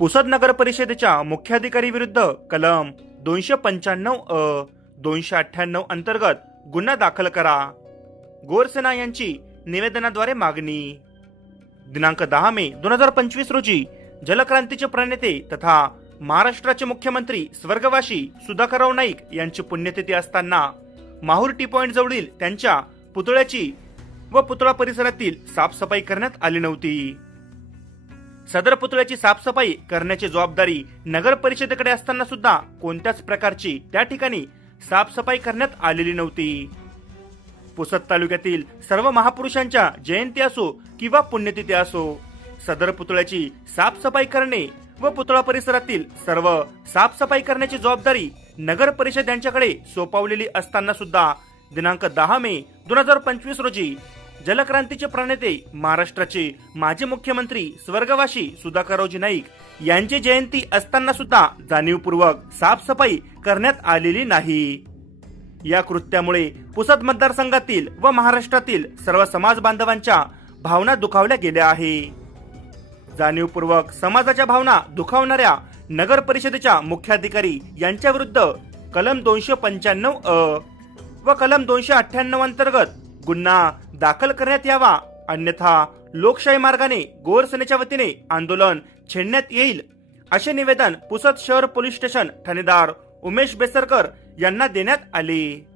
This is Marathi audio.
पुसद नगर परिषदेच्या मुख्याधिकारी विरुद्ध कलम दोनशे पंच्याण्णव अ दोनशे अठ्ठ्याण्णव अंतर्गत गुन्हा दाखल करा. गोरसेना यांची निवेदनाद्वारे मागणी. दिनांक दहा मे दोन हजार पंचवीस रोजी जलक्रांतीचे प्रणेते तथा महाराष्ट्राचे मुख्यमंत्री स्वर्गवासी सुधाकरराव नाईक यांची पुण्यतिथी असताना माहूर टी पॉइंट जवळील त्यांच्या पुतळ्याची व पुतळा परिसरातील साफसफाई करण्यात आली नव्हती. सदर पुतळ्याची साफसफाई करण्याची जबाबदारी नगर परिषदेकडे असताना सुद्धा कोणत्याच प्रकारची त्या ठिकाणी साफसफाई करण्यात आलेली नव्हती. पुसद तालुक्यातील सर्व महापुरुषांच्या जयंती असो किंवा पुण्यतिथी असो सदर पुतळ्याची साफसफाई करणे व पुतळा परिसरातील सर्व साफसफाई करण्याची जबाबदारी नगर परिषद यांच्याकडे सोपवलेली असताना सुद्धा दिनांक दहा मे दोन हजार पंचवीस रोजी जलक्रांतीचे प्रणेते महाराष्ट्राचे माजी मुख्यमंत्री स्वर्गवासी सुधाकररावजी नाईक यांची जयंती असताना सुद्धा जाणीवपूर्वक साफसफाई करण्यात आलेली नाही. या कृत्यामुळे पुसद मतदारसंघातील व महाराष्ट्रातील सर्व समाज बांधवांच्या भावना दुखावल्या गेल्या आहे. जाणीवपूर्वक समाजाच्या भावना दुखावणाऱ्या नगर परिषदेच्या मुख्याधिकारी यांच्याविरुद्ध कलम दोनशे पंच्याण्णव अ व कलम दोनशे अठ्ठ्याण्णव अंतर्गत गुन्हा दाखल करण्यात यावा. अन्यथा लोकशाही मार्गाने गोरसेनेच्या वतीने आंदोलन छेडण्यात येईल. असे निवेदन पुसद शहर पोलीस स्टेशन ठाणेदार उमेश बेसरकर यांना देण्यात आले.